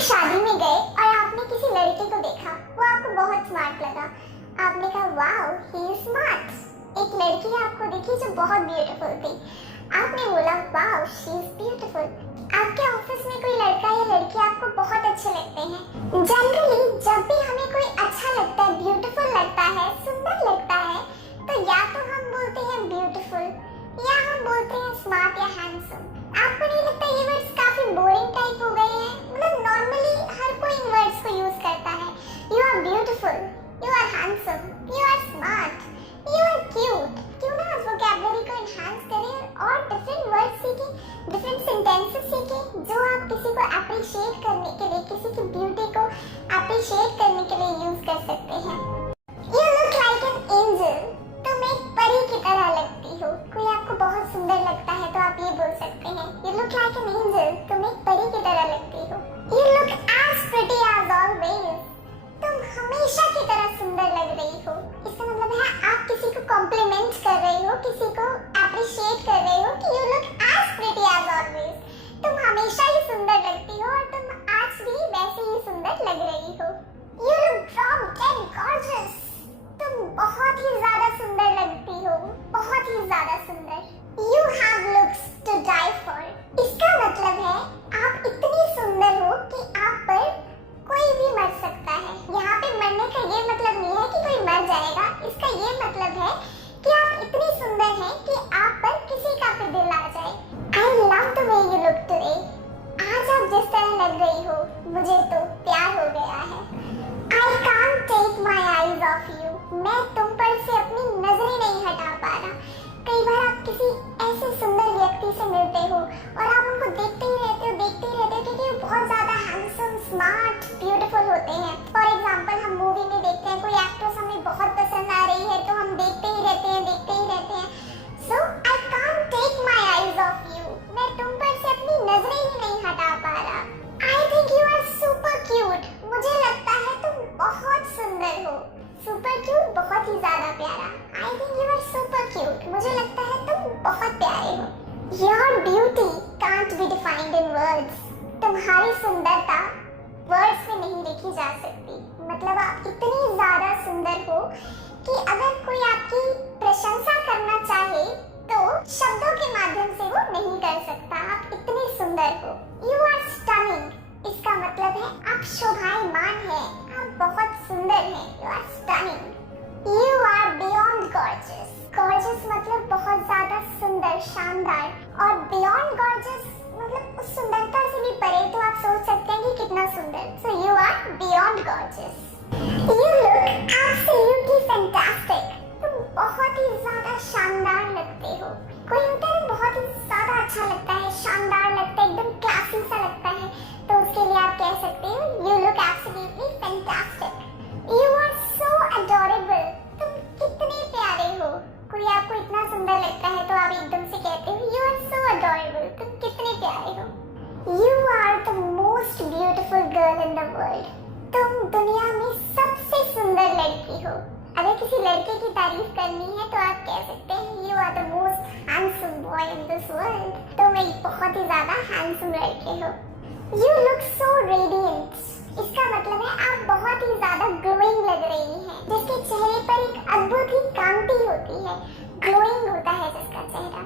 शादी में गए और आपने किसी लड़के को देखा, वो आपको बहुत स्मार्ट लगा। आपने कहा वाओ ही इज स्मार्ट। एक लड़की आपको दिखी जो बहुत ब्यूटीफुल थी, आपने बोला वाओ शी इज ब्यूटीफुल। आपके ऑफिस में कोई लड़का या लड़की आपको बहुत अच्छे लगते हैं। जनरली जब भी हमें कोई अच्छा लगता है, ब्यूटीफुल लगता है, सुंदर लगता है, तो या तो हम बोलते हैं ब्यूटीफुल या हम बोलते हैं स्मार्ट या हैंडसम। आपको नहीं लगता ये वर्ड्स काफी बोरिंग टाइप हो गए हैं? मतलब नॉर्मली हर कोई इन वर्ड्स को यूज करता है। You are beautiful, you are handsome, you are smart, you are cute. क्यों ना इस वोकैबुलरी को एनहांस करें और डिफरेंट वर्ड्स सीखें, डिफरेंट सेंटेंसेस सीखें जो आप किसी को अप्रिशिएट करने के लिए, किसी की ब्यूटी को अप्रिशिएट करने के लिए यूज कर सकते हैं। You look like an angel। तुम एक परी की तरह लगती हो। कोई आपको बहुत सुंदर लगता है तो आप ये बोल सकते हैं You look like an angel। तुम एक परी की तरह लगती हो। You look as pretty as always। तुम हमेशा की तरह सुंदर लग रही हो। इसका मतलब है आप किसी को कॉम्प्लीमेंट कर रही हो, किसी को अप्रिशिएट कर रही हो कि You look as pretty as always। तुम हमेशा ही सुंदर लगती हो और तुम आज भी वैसे ही सुंदर लग रही हो। You look drop dead gorgeous। तुम बहुत ही ज्यादा सुंदर लगती हो, बहुत ही ज्यादा सुंदर। You have looks to die for। इसका मतलब है आप इतनी सुंदर हो कि आप पर कोई भी मर सकता है। यहाँ पे मरने का ये मतलब नहीं है कि कोई मर जाएगा, इसका ये मतलब है कि आप इतनी सुंदर हैं कि आप पर किसी का भी दिल आ जाए। I love the way you look today। आज आप जिस तरह लग रही हो मुझे तो प्यार हो गया है। I can't take my eyes off you। मैं तुम पर से अपनी नजरें नहीं हटा पा रहा। कई बार आप किसी ऐसे सुंदर व्यक्ति से मिलते हो और आप उनको देखते ही रहते हो क्योंकि वो बहुत ज्यादा हैंडसम, स्मार्ट, ब्यूटीफुल होते हैं। फॉर एग्जांपल हम मूवी में देखते हैं कोई एक्ट्रेस हमें बहुत पसंद आ रही है तो हम देखते ही रहते हैं। So I can't take my eyes off you। मैं तुम पर से अपनी नजरें ही नहीं हटा पा रहा। I think you are super cute। मुझे लगता है तुम बहुत सुंदर हो। सुपर क्यूट, बहुत ही ज्यादा प्यारा। I think you are super cute। मुझे लगता है तुम बहुत प्यारे हो। Your beauty can't be defined in words। तुम्हारी सुंदरता वर्ड्स में नहीं लिखी जा सकती। मतलब आप इतनी ज्यादा सुंदर हो कि अगर कोई आपकी प्रशंसा करना चाहे तो शब्दों के माध्यम से वो नहीं कर सकता। आप इतने सुंदर हो। You are stunning। इसका मतलब है आप शोभायमान हैं, आप बहुत सुंदर हैं। You are stunning। You are beyond gorgeous। Gorgeous मतलब बहुत ज्यादा सुंदर, शानदार। और beyond gorgeous मतलब उस सुंदरता से भी परे, तो आप सोच सकते हैं कि कितना सुंदर। So you are beyond gorgeous। You look absolutely fantastic। तुम बहुत ही ज्यादा शानदार लगते हो। कोई होता है बहुत ही ज्यादा अच्छा लगता है, शानदार लगता है, एकदम क्लासी सा लगता है, तो उसके लिए आप कह सकते हो You look absolutely fantastic। You are so adorable। तुम कितने प्यारे हो। कोई आपको इतना सुंदर लगता है तो आप एकदम से कहते हो You are so adorable। तुम कितने प्यारे हो। You are the most beautiful girl in the world। तुम दुनिया में सबसे सुंदर लड़की हो। अगर किसी लड़के की तारीफ करनी है तो आप कह सकते हैं You are the most handsome boy in this world। तुम एक बहुत ही ज्यादा हैंडसम लड़के हो। You look so radiant। इसका मतलब है आप बहुत ही ज्यादा ग्लोइंग लग रही हैं। जिसके चेहरे पर एक अद्भुत ही कांति होती है, ग्लोइंग होता है जिसका चेहरा।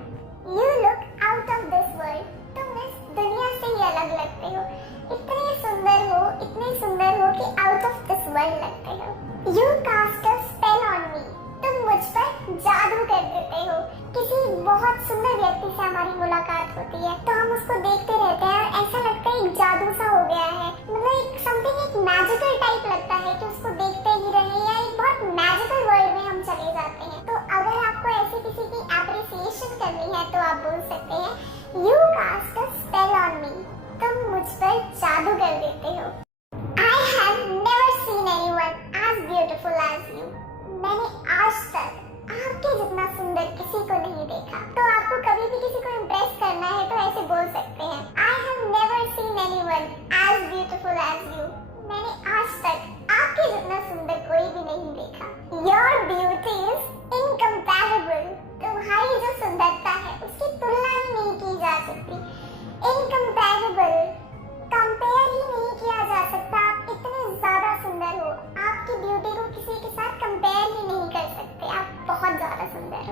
You look out of this world। तुम इस दुनिया से ही अलग लगते हो। इतने सुंदर हो कि out of this world लगते हो। You cast a spell on me। तुम मुझ पर जादू कर देते हो। किसी बहुत सुंदर व्यक्ति से हमारी मुलाकात होती है तो हम उसको देखते रहते हैं और ऐसा लगता है एक जादू सा हो गया है। मतलब एक मैजिकल टाइप लगता है कि उसको देखते ही रहे, या एक बहुत मैजिकल वर्ल्ड में हम चले जाते हैं। तो अगर आपको ऐसे किसी की एप्रिसिएशन करनी है तो आप बोल सकते हैं You cast a spell on me। तुम मुझ पर जादू कर देते हो। I have never seen anyone as beautiful as you। मैंने आज तक आपके जितना सुंदर किसी को नहीं देखा। तो आपको कभी भी किसी को इम्प्रेस करना है तो ऐसे बोल सकते हैं I have never seen anyone as beautiful as you। मैंने आज तक आपके जितना सुंदर कोई भी नहीं देखा। Your beauty is incomparable। तुम्हारी जो सुंदरता है उसकी तुलना ही नहीं की जा सकती। Incomparable, कंपेयर ही